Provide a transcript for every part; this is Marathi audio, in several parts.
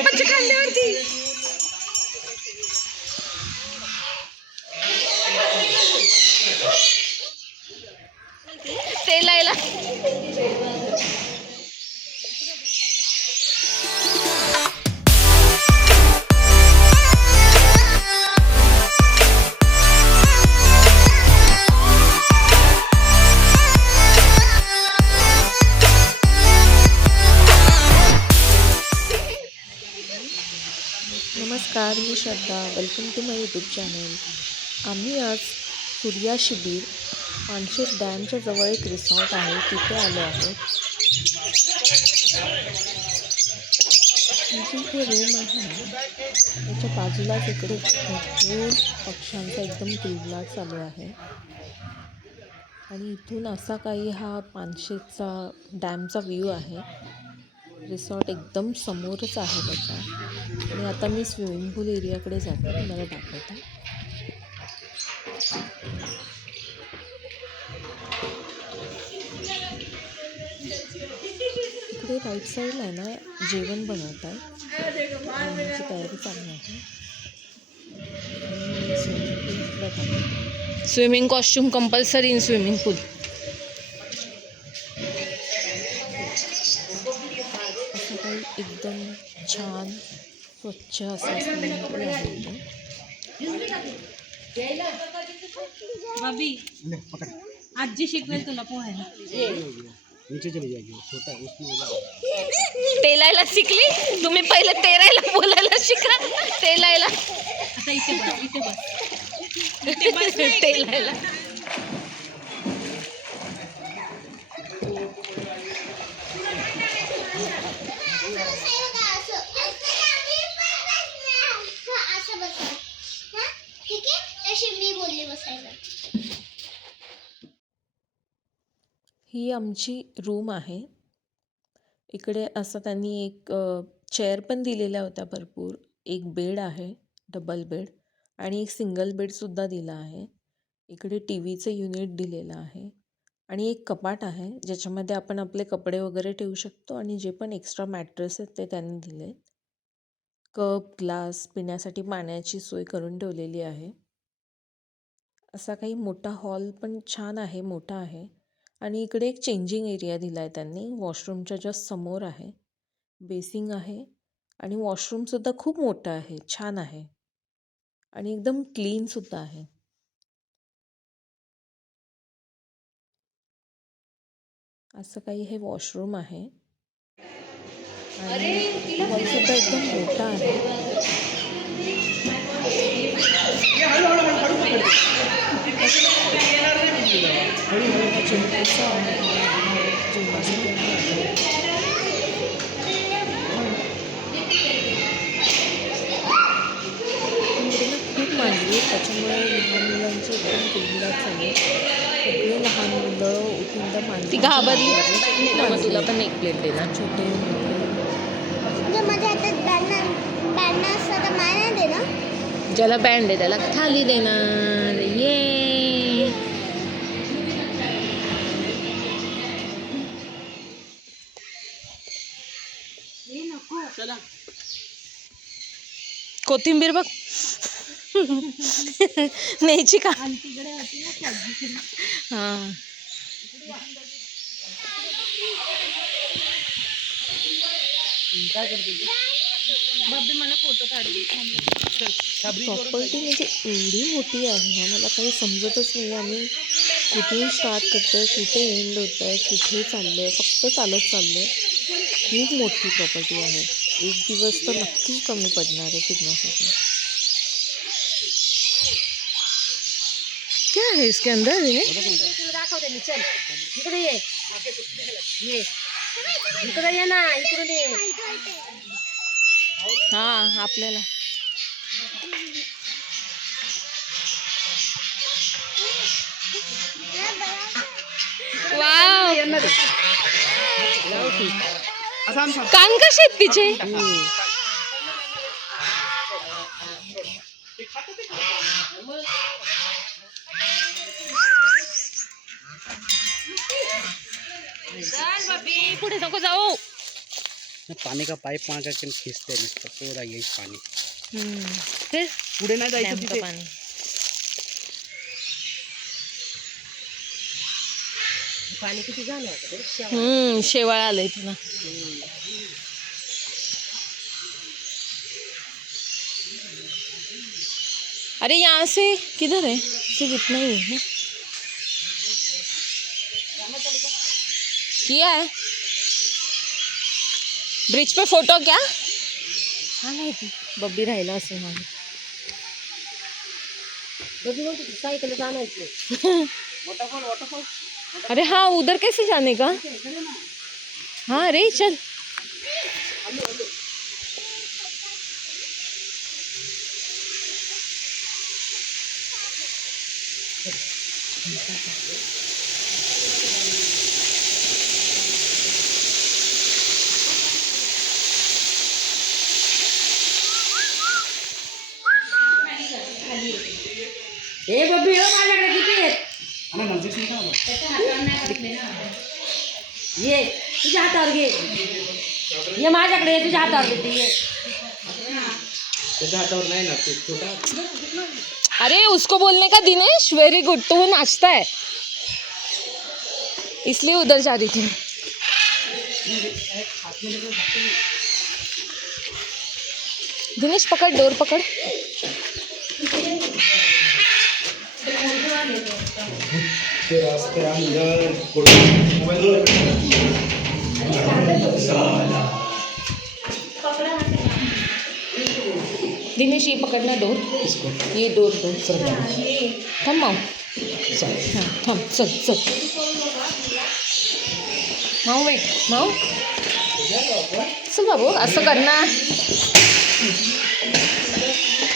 पप्पाच्या खांद्यावरती. ते लायला नमस्कार, मी Shraddha. Welcome to my YouTube channel. आम्ही आज सूर्या शिबीर पानशेत डॅमच्या जवळ एक रिसॉर्ट आहे तिथे आलो आहोत. आमची इथे रूम आहे ना, त्याच्या बाजूलाच इकडे भरपूर पक्ष्यांचा एकदम किलबिलाट चालू आहे. आणि इथून असा काही हा पानशेतचा डॅमचा व्ह्यू आहे. रिसॉर्ट एकदम समोरच आहे त्याच्या. आणि आता मी स्विमिंग पूल एरियाकडे जाते, तुम्हाला दाखवते. इकडे राईट साईडला आहे ना जेवण बनवत आहे, जेवणाची तयारी चालू आहे. आणि स्विमिंग पूल दाखवते. Swimming costume compulsory in swimming pool. असं काही एकदम छान स्वच्छ असं स्विमिंग पूल आहे इथे. भाभी आजी शिकवेल तुला पोहायला. तेलायला शिकली तुम्ही, पहिले तेरायला बोलायला शिका. तेलायला आता इथे बस, इथे बस, इथे बस. तेलायला ही आमची रूम आहे. इकडे असं त्यांनी एक चेअर पण दिलेल्या होत्या भरपूर. एक बेड आहे, डबल बेड, आणि एक सिंगल बेडसुद्धा दिला आहे. इकडे टी व्हीचं युनिट दिलेलं आहे आणि एक कपाट आहे ज्याच्यामध्ये आपण आपले कपडे वगैरे ठेवू शकतो. आणि जे पण एक्स्ट्रा मॅट्रेस आहेत ते त्यांनी दिले. कप, ग्लास, पिण्यासाठी पाण्याची सोय करून ठेवलेली आहे. असा काही मोठा हॉल पण छान आहे, मोठा आहे. आणि इकडे एक चेंजिंग एरिया दिला आहे त्यांनी, वॉशरूमच्या जस्ट समोर आहे. बेसिंग आहे आणि वॉशरूमसुद्धा खूप मोठं आहे, छान आहे आणि एकदम क्लीनसुद्धा आहे. असं काही हे वॉशरूम आहे आणि हॉलसुद्धा एकदम मोठा आहे. जेवणाचं आहे, जेवणासाठी आम्ही आलो. इकडे ना खूप मांडली आहेत, त्याच्यामुळे लहान मुलांची एकदम किलबिलाट चालू आहे. सगळे लहान मुलं उठून त्या ती मांडली घाबरली. मग तुला पण एक प्लेट दे ना. छोटे मोठे. ज्याला बँड आहे त्याला खाली देणार. ये कोथिंबीर बघ. न्यायची का? हा, भाभी मला फोटो काढू. प्रॉपर्टी म्हणजे एवढी मोठी आहे ना, मला काही समजतच नाही. आम्ही कुठून स्टार्ट करतो आहे, कुठे एंड होतं आहे, कुठे चाललो आहे, फक्त चालत चाललो आहे. खूप मोठी प्रॉपर्टी आहे. एक दिवस तर नक्कीच कमी पडणार आहे फिरण्यासाठी. क्या है इसके अंदर? तुला दाखवते मी, चल इकडे ये, ये इकडे ये ना, इकडून ये. हा, आपल्याला वाव. कान कसे आहेत तिचे? पुढे नको जाऊ. पानी का पाइप वहाँ का खींचते हैं इसको पूरा यही पानी फिर पुढे नाही जायचं डॅमचं तिथे. पाणी. पाणी किती झालं होतं रे, शेवाळ. शेवाळ आलंय तुला. अरे यहाँ से किधर है? सिर्फ इतना ही है. किया है ब्रिज पे फोटो क्या? हा नाही ती बब्बी राहिला असं ना. बघू मग सायकल आणायची. अरे हाँ उधर कैसे जाने का? हाँ अरे चल. हे बब्बी हो माझ्याकडे किती आहेत? ये तुझ्या हातावर घे. ये माझ्याकडे ये, तुझ्या हातावर देते ये. त्याच्या हातावर नाही ना ते छोटा. अरे उसको बोलने का दिनेश वेरी गुड. तो वो नाचता है इसलिए उधर जा रही थी. दिनेश पकड़ डोर पकड़. ते रास्ते अंदर दिनेश ये पकड़ना डोर. ये डोर थांब माऊ. हां थांब चल चल माऊ वेट माऊ. चल बाबू असं कर ना.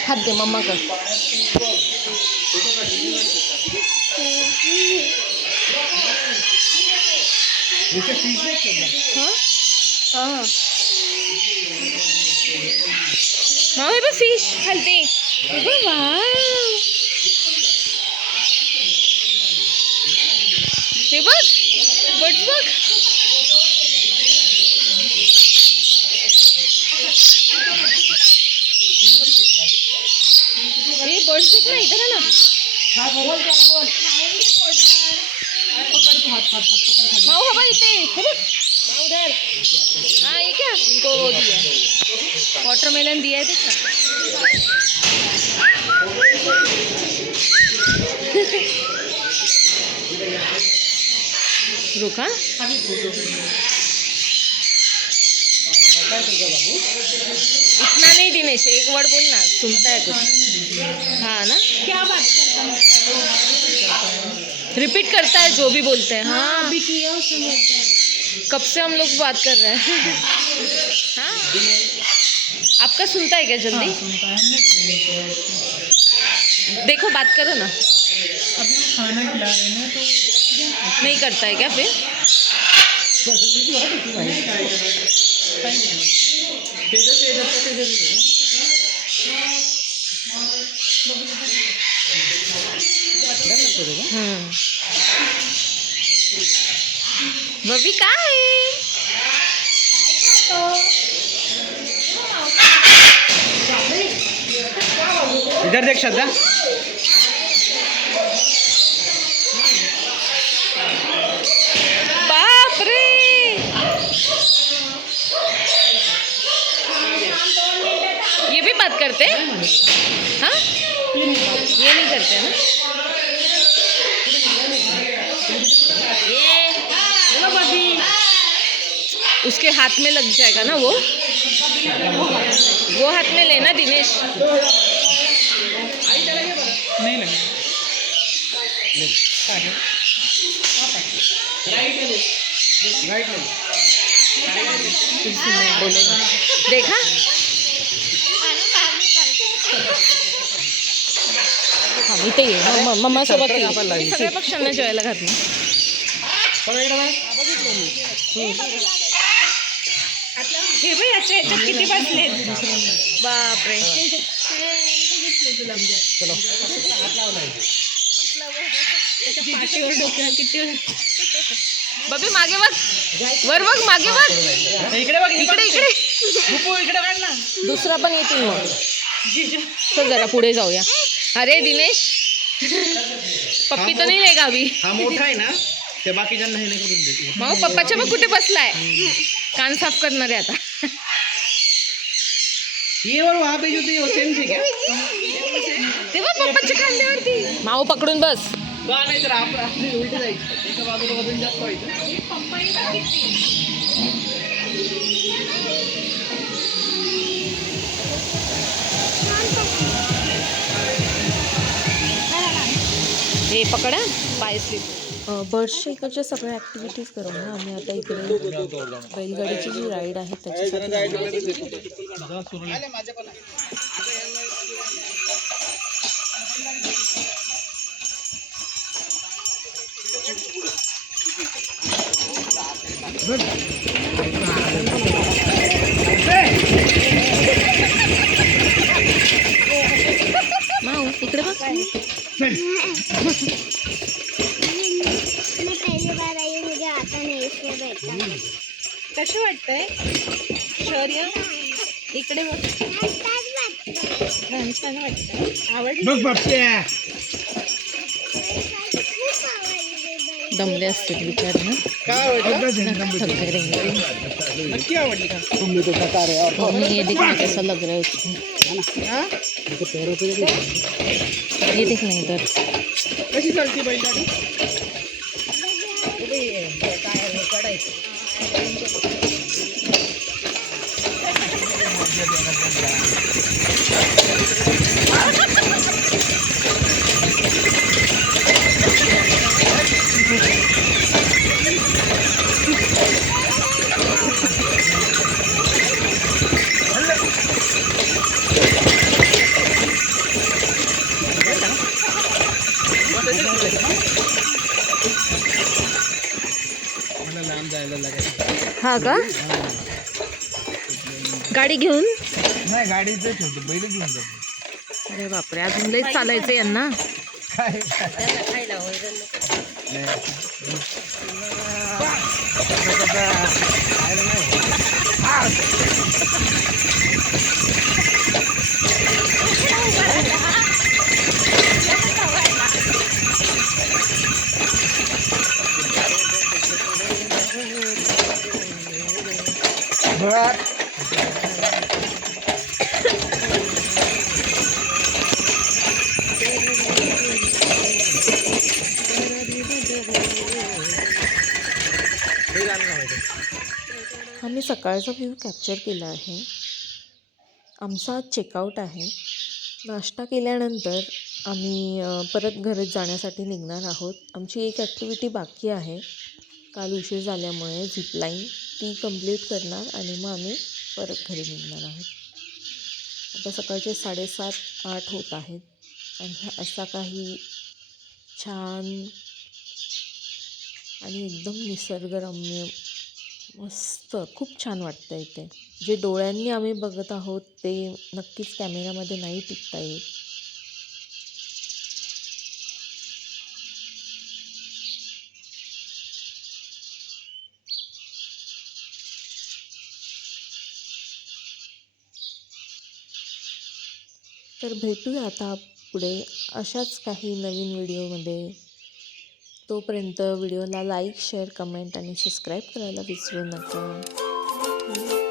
हात दे मम्मा कर. हां हां माऊ हे बघ फिश खालते. वाव हे बघ बट बघ. हे बर्ड्स देख ना इधर है ना. माऊ हवा इथे हे बघ. हाँ ये क्या उनको वो दिया वाटरमेलन दिया है देख ना. रुका इतना नहीं दिनेश एक वर्ड बोल ना सुनता है कुछ. हाँ ना क्या बात करता है. रिपीट करता है जो भी बोलते हैं. हाँ कब से हम लोग बात कर रहे हैं. हाँ आपका सुनता है क्या जल्दी? देखो बात करो ना. अभी खाना खिला रहे हैं तो नहीं करता है क्या फिर? बबी काय आहे? इधर देख श्रद्धा. बाप रे ये भी बात करते हैं. हाँ ये नहीं करते ना. ये चलो बब्बी. उसके हाथ में लग जाएगा ना वो हाथ में लेना दिनेश. नहीं लगे. राइट बोलेगा देखा. हा इथे ये मम्मा सोबत ये. मी सगळ्या पक्ष्यांना जेवायला घातलं. हे बघ याच्या ह्याच्यात किती बसले. बापरे त्याच्या पाठीवर डोक्यावर किती बबी मागे बघ, वर बघ, मागे बघ, इकडे बघ, इकडे इकडे. इकडे काढ ना. दुसरा पण येतील मग. चल जरा पुढे जाऊया. अरे दिनेश, पप्पी तर नाही आहे गावी. हा मोठा आहे ना, ते बाकीच्यांना हे नाही करून देते. मग पप्पाच्या बघ कुठे बसलाय, कान साफ करणार आहे आता. ये और वहाँ पे जो थी वो सेम थी क्या? तेव्हा पप्पाच्या खांद्यावरती माऊ पकडून बस. नाही तर आपली उलटी जायची, एका बाजूला वजन जास्त व्हायचं. हे पकडा, पाय स्लिप. बर्ड्सच्या इकडच्या सगळ्या ॲक्टिव्हिटीज करून ना आम्ही आता इकडे बैलगाडीची जी राईड आहे त्याच्यासाठी आलो. माऊ इकडे बघ. कसं वाटतंय शौर्य? इकडे बघ. छान वाटतंय. आवडलं? दमले असतील बिचारे ना. नक्की आवडली का? ये देखना कैसा लग रहा है उसको. ये देखना इधर. कशी चालती बैलगाडी? लांब जायला लागायचं. हा का? गाडी घेऊन? नाही, गाडीचं छोटे बैल घेऊन जातो. अरे बापरे, अजून लईच चालायचं यांना. काय आम्ही सकाळचा व्ह्यू कॅप्चर केला आहे. आमचा आज चेकआउट आहे. नाश्ता केल्यानंतर आम्ही परत घरी जाण्यासाठी निघणार आहोत. आमची एक ॲक्टिव्हिटी बाकी आहे काल उशीर झाल्यामुळे, झिपलाईन, ती कंप्लीट करणार आणि मग आम्ही परत घरी निघणार आहोत. आता सकाळचे 7:30-8 होत आहेत आणि असा काही छान आणि एकदम निसर्गरम्य मस्त खूप छान वाटतं इथे. जे डोळ्यांनी आम्ही बघत आहोत ते नक्कीच कॅमेऱ्यामध्ये नाही टिपता येत. तर भेटूया आता पुढे अशाच काही नवीन व्हिडिओमध्ये. तोपर्यंत व्हिडिओला लाईक, शेअर, कमेंट आणि सबस्क्राईब करायला विसरू नका.